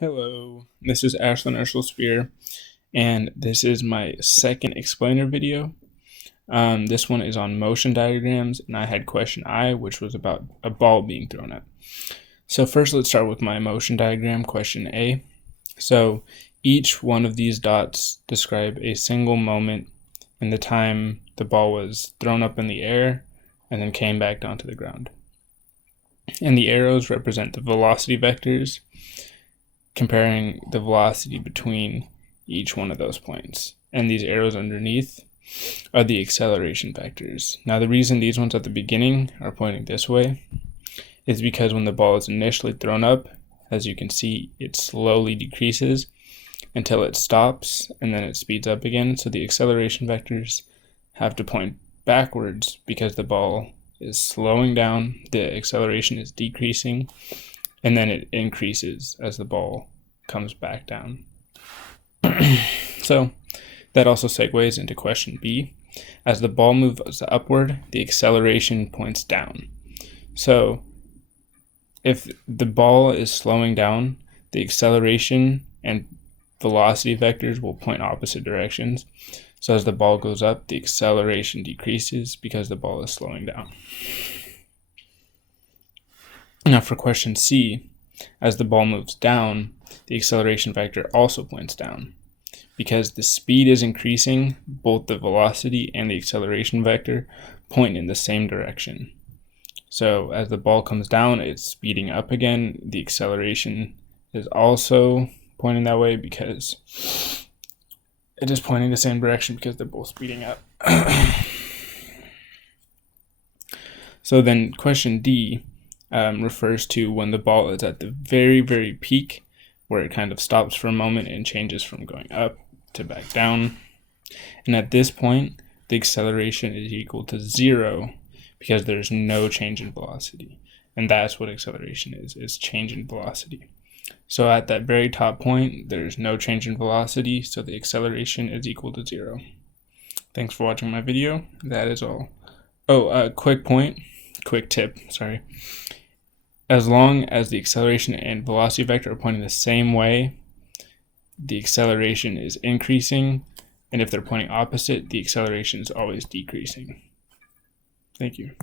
Hello, this is Ashlyn Spear, and this is my second explainer video. This one is on motion diagrams, and I had question I, which was about a ball being thrown at. So first, let's start with my motion diagram, question A. So each one of these dots describe a single moment in the time the ball was thrown up in the air and then came back down to the ground. And the arrows represent the velocity vectors, comparing the velocity between each one of those points. And these arrows underneath are the acceleration vectors. Now, the reason these ones at the beginning are pointing this way is because when the ball is initially thrown up, as you can see, it slowly decreases until it stops and then it speeds up again. So the acceleration vectors have to point backwards because the ball is slowing down, the acceleration is decreasing, and then it increases as the ball comes back down. So that also segues into question B. As the ball moves upward, the acceleration points down. So if the ball is slowing down, the acceleration and velocity vectors will point opposite directions. So as the ball goes up, the acceleration decreases because the ball is slowing down. Now for question C, as the ball moves down, the acceleration vector also points down. Because the speed is increasing, both the velocity and the acceleration vector point in the same direction. So as the ball comes down, it's speeding up again. The acceleration is also pointing that way because it is pointing the same direction because they're both speeding up. So then question D refers to when the ball is at the very, very peak, where it kind of stops for a moment and changes from going up to back down. And at this point, the acceleration is equal to 0 because there's no change in velocity. And that's what acceleration is change in velocity. So at that very top point, there's no change in velocity, so the acceleration is equal to 0. Thanks for watching my video. That is all. Oh, quick tip, sorry. As long as the acceleration and velocity vector are pointing the same way, the acceleration is increasing, and if they're pointing opposite, the acceleration is always decreasing. Thank you.